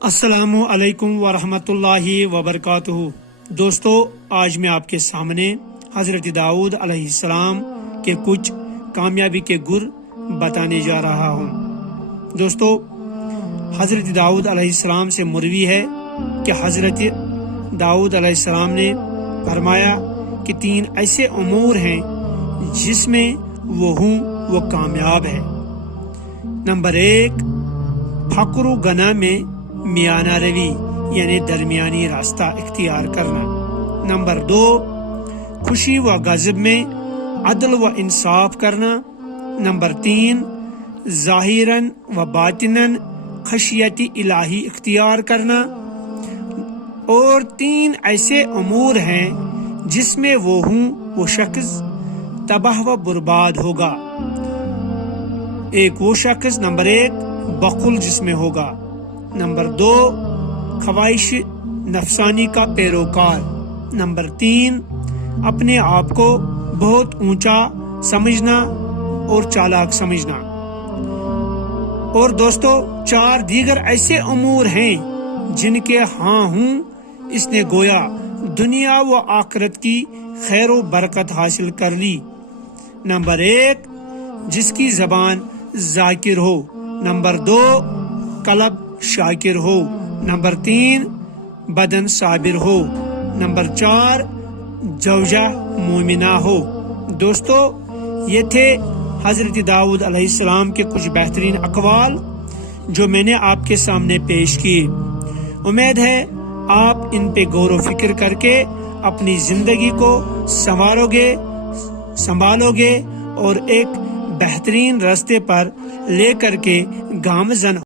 अस्सलामु अलैकुम वरहमतुल्लाहि वबरकातुहू। दोस्तों, आज मैं आपके सामने हजरत दाऊद अलैहिस्सलाम के कुछ कामयाबी के गुर बताने जा रहा हूँ। दोस्तों, हजरत दाऊद अलैहिस्सलाम से मरवी है कि हजरत दाऊद अलैहिस्सलाम ने फरमाया कि 3 ऐसे उमूर हैं जिसमें वो कामयाब है। नंबर 1, फक्र गना में मियाना रवी यानी दरमियानी रास्ता इख्तियार करना। नंबर 2, खुशी व गज़ब में अदल व इंसाफ करना। नंबर 3, ज़ाहिरन व बातिनन खशियत इलाही इख्तियार करना। और 3 ऐसे उमूर हैं जिसमें वो शख्स तबाह व बर्बाद होगा। वो शख्स नंबर 1 बखुल जिसमें होगा। नंबर 2, ख्वाहिश नफसानी का पैरोकार। नंबर 3, अपने आप को बहुत ऊंचा समझना और चालाक समझना। और दोस्तों, 4 दीगर ऐसे उमूर हैं जिनके हाँ हूँ इसने गोया दुनिया व आखिरत की खैर व बरकत हासिल कर ली। नंबर 1, जिसकी जबान जाकिर हो। नंबर 2, कल्ब शाकिर हो। नंबर 3, बदन साबिर हो। नंबर 4, जौजा मोमिना हो। दोस्तों, ये थे हजरत दाऊद अलैहिस्सलाम के कुछ बेहतरीन अक़वाल जो मैंने आपके सामने पेश किए। उम्मीद है आप इन पे गौर व फिक्र करके अपनी जिंदगी को संभालोगे और एक बेहतरीन रास्ते पर लेकर के गामज़न